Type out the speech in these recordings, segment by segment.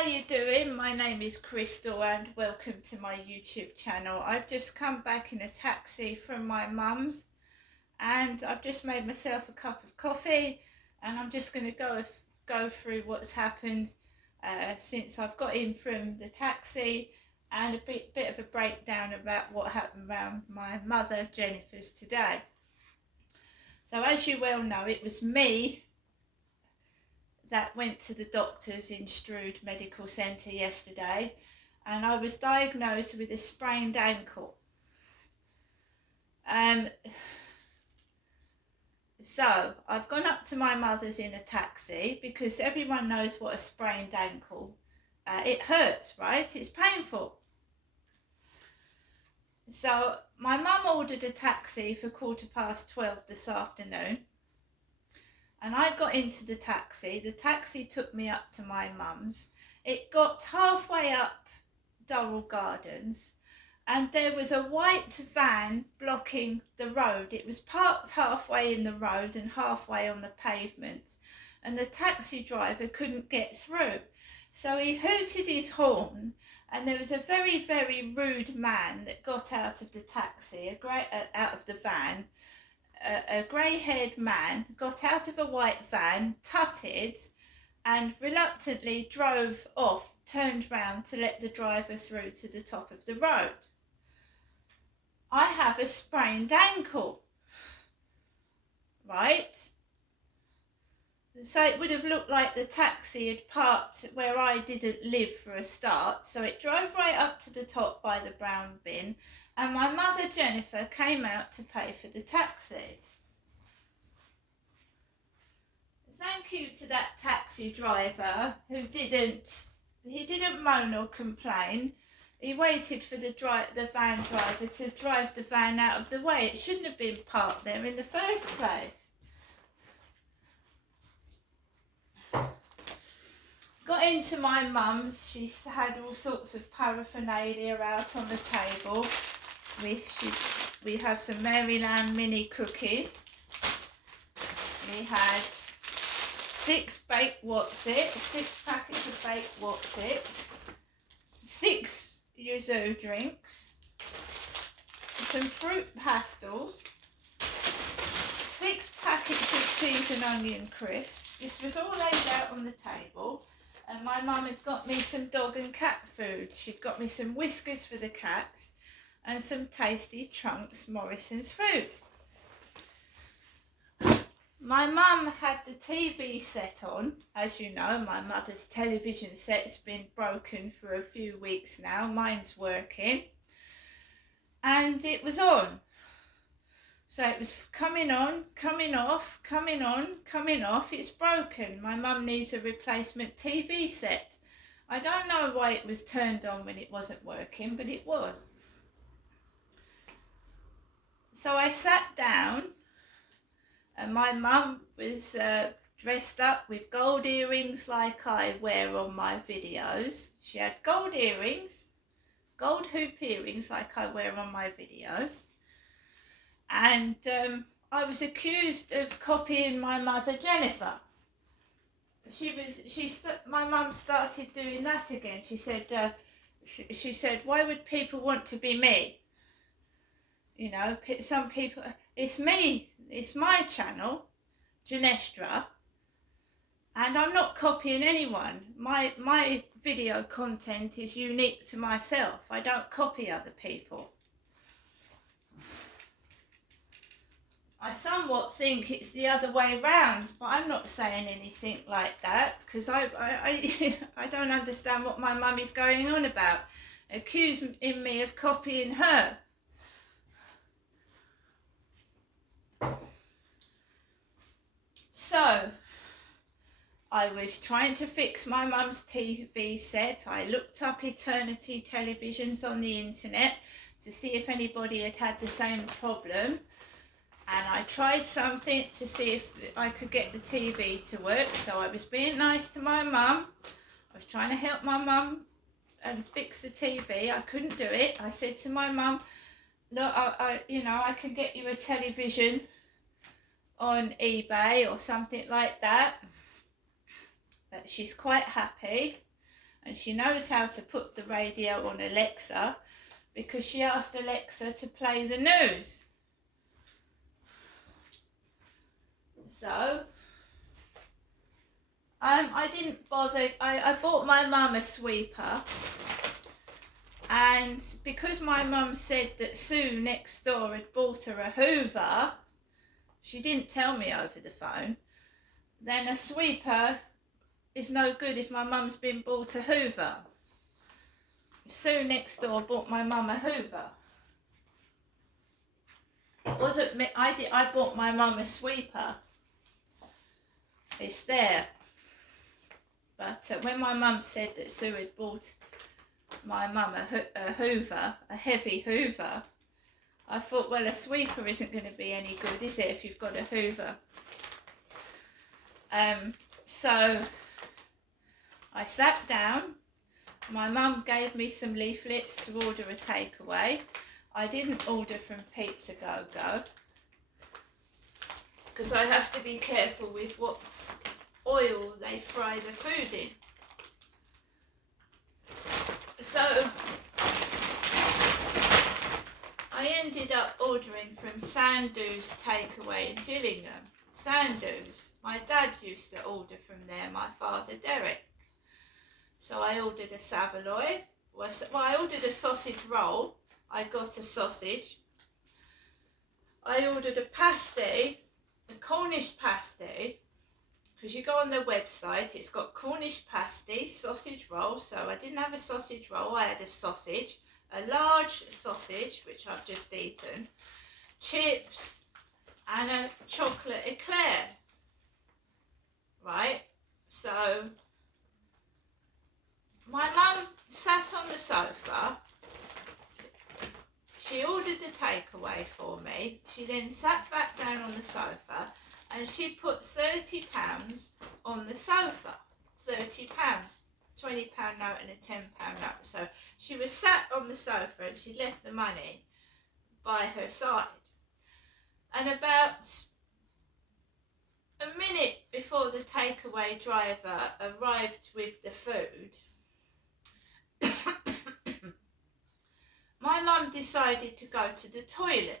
how you doing? My name is Crystal and welcome to my YouTube channel. I've just come back in a taxi from my mum's and I've just made myself a cup of coffee and I'm just going to go through what's happened since I've got in from the taxi, and a bit of a breakdown about what happened around my mother Jennifer's today. So as you well know, it was me that went to the doctors in Strood Medical Centre yesterday, and I was diagnosed with a sprained ankle. So I've gone up to my mother's in a taxi because everyone knows what a sprained ankle, it hurts, right? It's painful. So my mum ordered a taxi for 12:15 this afternoon. And I got into the taxi took me up to my mum's. It got halfway up Durrell Gardens and there was a white van blocking the road. It was parked halfway in the road and halfway on the pavement, and the taxi driver couldn't get through. So he hooted his horn, and there was a very, very rude man that got out of the taxi, out of the van. A grey-haired man got out of a white van, tutted, and reluctantly drove off, turned round to let the driver through to the top of the road. I have a sprained ankle, right? So it would have looked like the taxi had parked where I didn't live for a start. So it drove right up to the top by the brown bin, and my mother Jennifer came out to pay for the taxi. Thank you to that taxi driver who didn't moan or complain. He waited for the van driver to drive the van out of the way. It shouldn't have been parked there in the first place. Got into my mum's. She had all sorts of paraphernalia out on the table. We have some Maryland mini cookies. We had 6 baked What's-It, 6 packets of baked What's-It, 6 yuzu drinks, some fruit pastels, 6 packets of cheese and onion crisps. This was all laid out on the table, and my mum had got me some dog and cat food. She'd got me some whiskers for the cats and some tasty Trunks Morrison's food. My mum had the TV set on. As you know, my mother's television set's been broken for a few weeks now. Mine's working. And it was on. So it was coming on, coming off, coming on, coming off. It's broken. My mum needs a replacement TV set. I don't know why it was turned on when it wasn't working, but it was. So I sat down, and my mum was dressed up with gold earrings like I wear on my videos. She had gold earrings, gold hoop earrings like I wear on my videos. And I was accused of copying my mother Jennifer. My mum started doing that again. She said, why would people want to be me? You know, some people, it's me. It's my channel, Genestra, and I'm not copying anyone. My video content is unique to myself. I don't copy other people. I somewhat think it's the other way round, but I'm not saying anything like that because I don't understand what my mum is going on about, accusing me of copying her. So, I was trying to fix my mum's TV set. I looked up Eternity Televisions on the internet to see if anybody had had the same problem. And I tried something to see if I could get the TV to work. So I was being nice to my mum. I was trying to help my mum and fix the TV. I couldn't do it. I said to my mum, look, I can get you a television on eBay or something like that. She's quite happy. And she knows how to put the radio on Alexa because she asked Alexa to play the news. So I didn't bother. I bought my mum a sweeper, and because my mum said that Sue next door had bought her a Hoover, she didn't tell me over the phone, then a sweeper is no good if my mum's been bought a Hoover. Sue next door bought my mum a Hoover. It wasn't me. I bought my mum a sweeper. It's there. But when my mum said that Sue had bought my mum a Hoover, a heavy Hoover, I thought, well, a sweeper isn't going to be any good, is it, if you've got a Hoover? So I sat down. My mum gave me some leaflets to order a takeaway. I didn't order from Pizza Go Go because I have to be careful with what oil they fry the food in. So I ended up ordering from Sandu's Takeaway in Gillingham. Sandu's. My dad used to order from there, my father Derek. So I ordered a Savoy. Well, I ordered a sausage roll. I got a sausage. I ordered a pasty, a Cornish pasty, because you go on the website, it's got Cornish pasty, sausage roll. So I didn't have a sausage roll, I had a sausage, a large sausage, which I've just eaten, chips, and a chocolate eclair. Right? So my mum sat on the sofa. She ordered the takeaway for me. She then sat back down on the sofa and she put £30 on the sofa. £30, £20 note and a £10 note. So she was sat on the sofa and she left the money by her side. And about a minute before the takeaway driver arrived with the food, my mum decided to go to the toilet,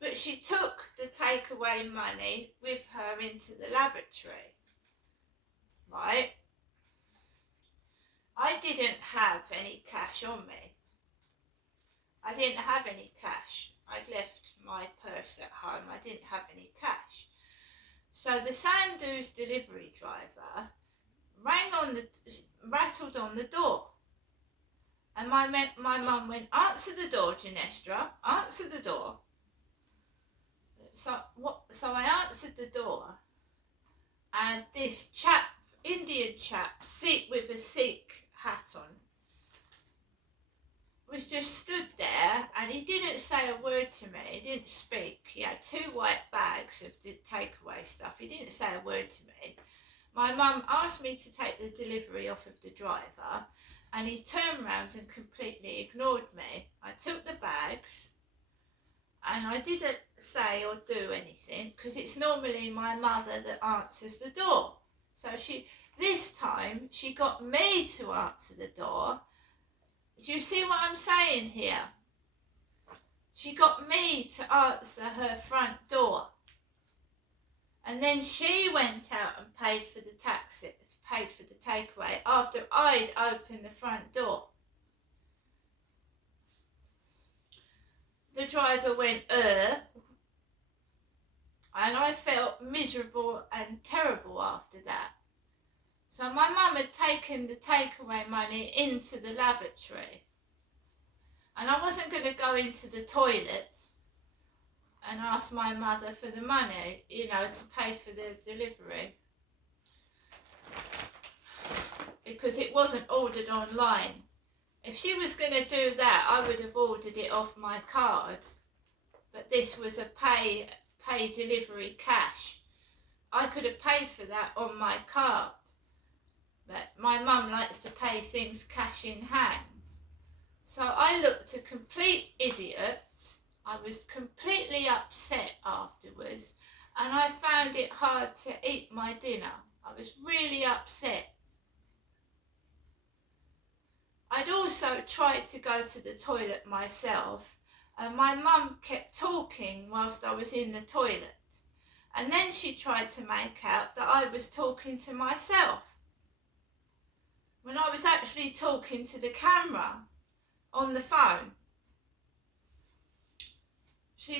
but she took the takeaway money with her into the lavatory, right? I didn't have any cash on me. I didn't have any cash. I'd left my purse at home. I didn't have any cash. So the Sandu's delivery driver rattled on the door. And my mum went, answer the door, Ginestra, answer the door. So I answered the door, and this chap, Indian chap, Sikh with a Sikh hat on, was just stood there, and he didn't say a word to me. He didn't speak. He had 2 white bags of the takeaway stuff. He didn't say a word to me. My mum asked me to take the delivery off of the driver, and he turned round and completely ignored me. I took the bags, and I didn't say or do anything, because it's normally my mother that answers the door. So this time, she got me to answer the door. Do you see what I'm saying here? She got me to answer her front door. And then she went out and paid for the takeaway after I'd opened the front door. The driver went, and I felt miserable and terrible after that. So my mum had taken the takeaway money into the lavatory, and I wasn't going to go into the toilet and ask my mother for the money, to pay for the delivery, because it wasn't ordered online. If she was going to do that, I would have ordered it off my card, but this was a pay delivery cash. I could have paid for that on my card, but my mum likes to pay things cash in hand. So I looked a complete idiot. I was completely upset afterwards, and I found it hard to eat my dinner. I was really upset. I'd also tried to go to the toilet myself, and my mum kept talking whilst I was in the toilet. And then she tried to make out that I was talking to myself, when I was actually talking to the camera on the phone.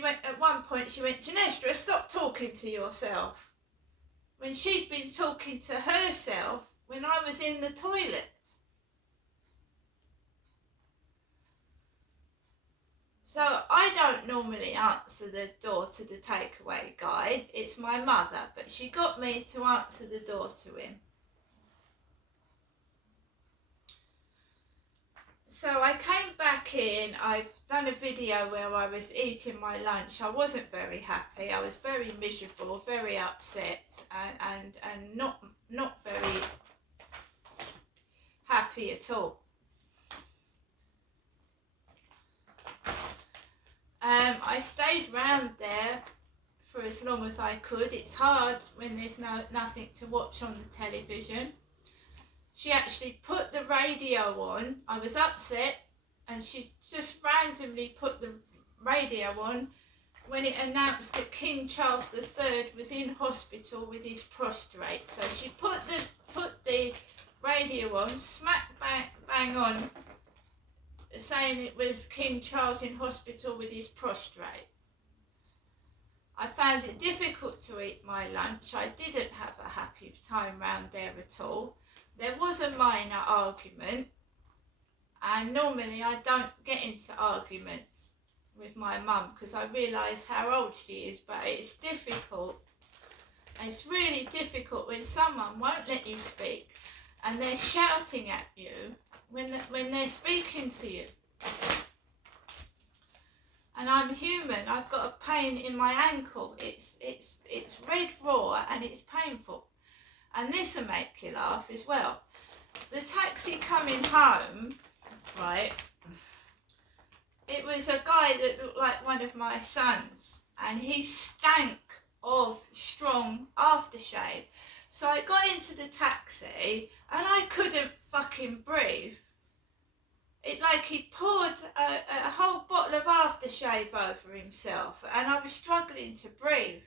At one point she went, "Ginestra, stop talking to yourself," when she'd been talking to herself when I was in the toilet. So I don't normally answer the door to the takeaway guy. It's my mother, but she got me to answer the door to him. So I came back in. I've done a video where I was eating my lunch. I wasn't very happy. I was very miserable, very upset, and not very happy at all. I stayed round there for as long as I could. It's hard when there's nothing to watch on the television. She actually put the radio on. I was upset, and she just randomly put the radio on when it announced that King Charles III was in hospital with his prostrate. So she put the radio on, smack bang on, saying it was King Charles in hospital with his prostrate. I found it difficult to eat my lunch. I didn't have a happy time round there at all. There was a minor argument, and normally I don't get into arguments with my mum because I realise how old she is, but it's difficult. It's really difficult when someone won't let you speak and they're shouting at you when they're speaking to you. And I'm human. I've got a pain in my ankle. It's red raw and it's painful. And this will make you laugh as well. The taxi coming home, right, it was a guy that looked like one of my sons, and he stank of strong aftershave. So I got into the taxi and I couldn't fucking breathe. It like he poured a whole bottle of aftershave over himself, and I was struggling to breathe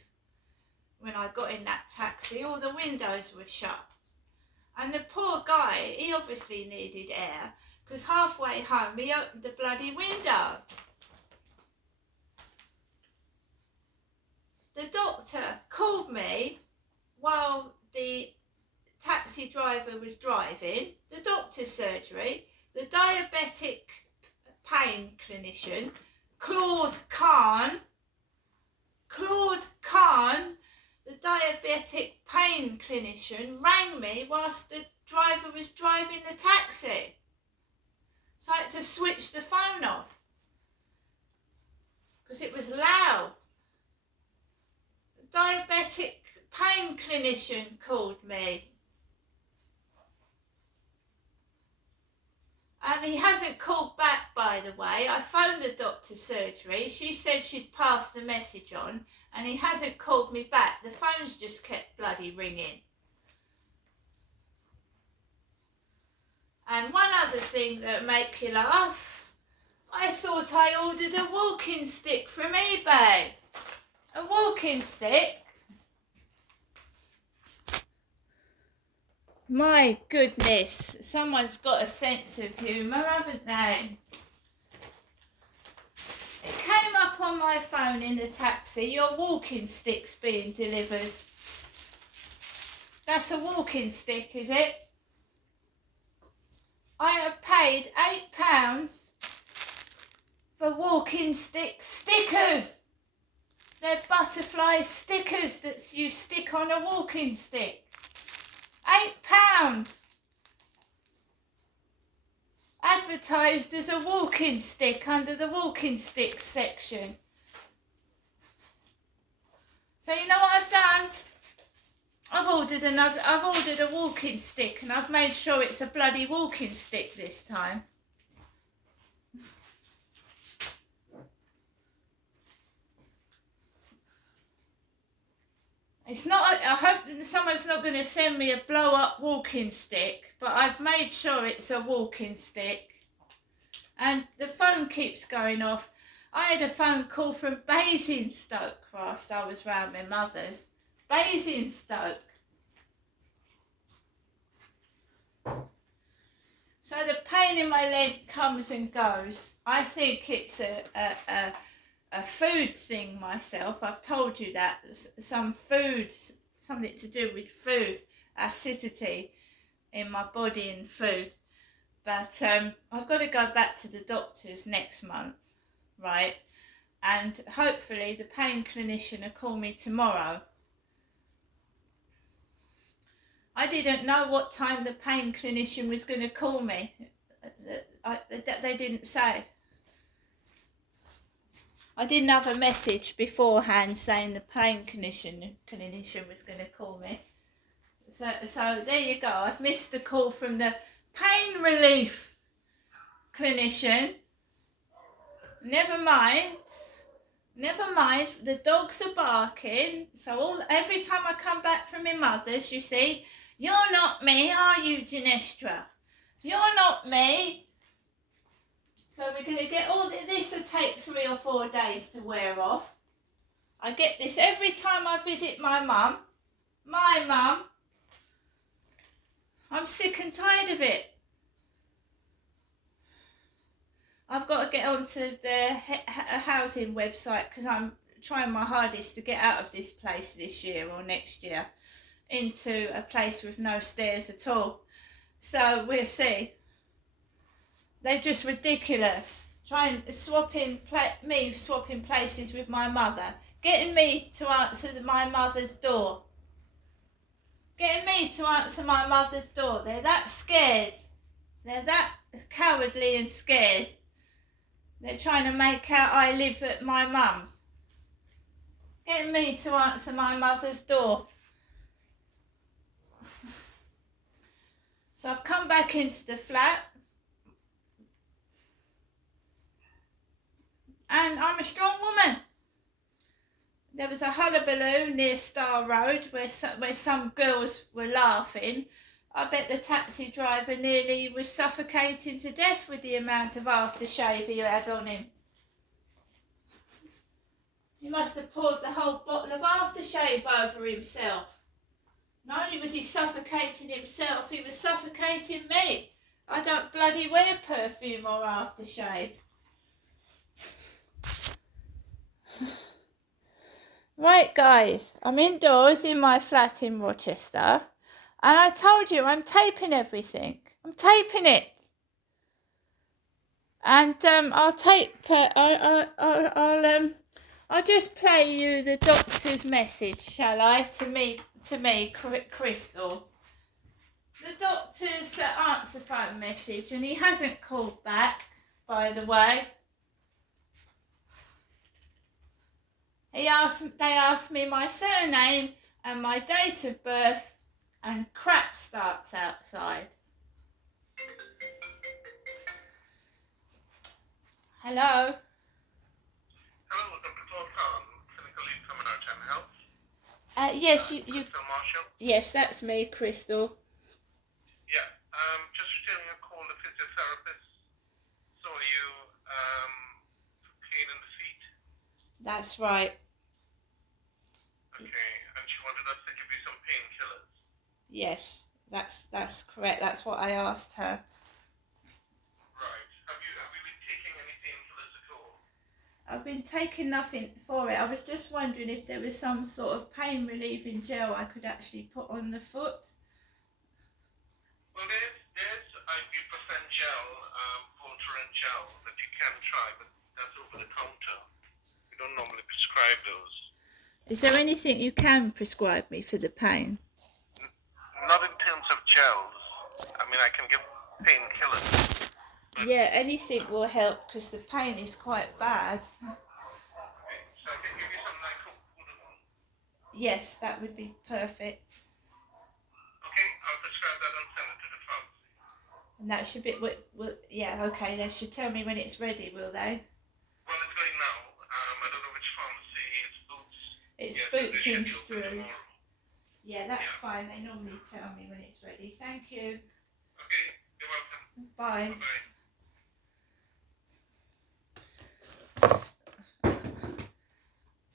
when I got in that taxi. All the windows were shut. And the poor guy, he obviously needed air, because halfway home he opened the bloody window. The doctor called me while the taxi driver was driving, the doctor's surgery, the diabetic pain clinician, Claude Kahn, the diabetic pain clinician, rang me whilst the driver was driving the taxi. So I had to switch the phone off because it was loud. The diabetic pain clinician called me. He hasn't called back, by the way. I phoned the doctor's surgery. She said she'd passed the message on, and he hasn't called me back. The phone's just kept bloody ringing. And one other thing that'll make you laugh, I thought I ordered a walking stick from eBay. A walking stick? My goodness, someone's got a sense of humour, haven't they? It came up on my phone in the taxi, your walking stick's being delivered. That's a walking stick, is it? I have paid £8 for walking stick stickers. They're butterfly stickers that you stick on a walking stick. £8. Advertised as a walking stick under the walking stick section. So you know what I've done? I've ordered a walking stick, and I've made sure it's a bloody walking stick this time. It's not, I hope someone's not going to send me a blow up walking stick, but I've made sure it's a walking stick. And the phone keeps going off. I had a phone call from Basingstoke whilst I was round my mother's. Basingstoke. So the pain in my leg comes and goes. I think it's a food thing myself. I've told you that. Some food, something to do with food, acidity in my body and food. But I've got to go back to the doctors next month, right? And hopefully the pain clinician will call me tomorrow. I didn't know what time the pain clinician was going to call me. They didn't say. I didn't have a message beforehand saying the pain clinician was going to call me. So there you go. I've missed the call from the pain relief clinician. Never mind. The dogs are barking. So every time I come back from my mother's, you see, you're not me, are you, Genestra? You're not me. So we're going to get all this will take 3 or 4 days to wear off. I get this every time I visit my mum. My mum. I'm sick and tired of it. I've got to get onto the housing website because I'm trying my hardest to get out of this place this year or next year into a place with no stairs at all. So we'll see. They're just ridiculous. Trying swapping places with my mother, getting me to answer my mother's door. They're that scared. They're that cowardly and scared. They're trying to make out I live at my mum's. Getting me to answer my mother's door. So I've come back into the flat. And I'm a strong woman. There was a hullabaloo near Star Road where some girls were laughing. I bet the taxi driver nearly was suffocating to death with the amount of aftershave he had on him. He must have poured the whole bottle of aftershave over himself. Not only was he suffocating himself, he was suffocating me. I don't bloody wear perfume or aftershave. Right, guys, I'm indoors in my flat in Rochester, and I told you I'm taping everything. I'm taping it, and I'll just play you the doctor's message, shall I? To me, Crystal. The doctor's answer phone message, and he hasn't called back, by the way. They asked me my surname and my date of birth, and crap starts outside. Hello? Hello, Dr. Torkan, clinical lead from Norton Health. Yes, you. Crystal Marshall. Yes, that's me, Crystal. Yeah, just returning a call. The physiotherapist saw you for pain in the feet. That's right. Okay, and she wanted us to give you some painkillers. Yes, that's correct. That's what I asked her. Right. Have you been taking any painkillers at all? I've been taking nothing for it. I was just wondering if there was some sort of pain relieving gel I could actually put on the foot. Well, there's ibuprofen gel, Voltaren gel that you can try, but that's over the counter. We don't normally prescribe those. Is there anything you can prescribe me for the pain? Not in terms of gels. I mean, I can give painkillers. Yeah, anything will help because the pain is quite bad. Okay, so I can give you some Nycopodamol. Yes, that would be perfect. Okay, I'll prescribe that and send it to the pharmacy. And that should be, yeah, okay, they should tell me when it's ready, will they? Well, it's going now. I don't know which pharmacy. It's Boots. It's Yes, Boots they're in scheduled for Strew. tomorrow. Yeah, that's fine. They normally tell me when it's ready. Thank you. Okay, you're welcome. Bye. Bye-bye.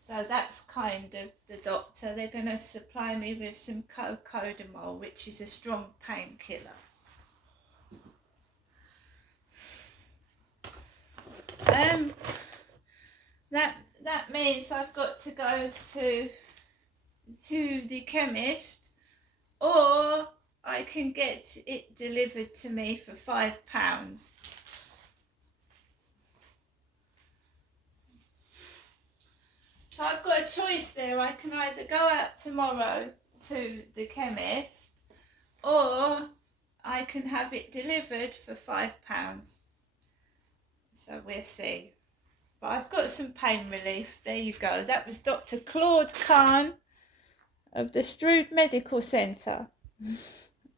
So that's kind of the doctor. They're going to supply me with some cocodamol, which is a strong painkiller. That means I've got to go to the chemist, or I can get it delivered to me for £5. So I've got a choice there. I can either go out tomorrow to the chemist, or I can have it delivered for £5. So we'll see. But I've got some pain relief. There you go. That was Dr. Claude Kahn of the Strood Medical Centre.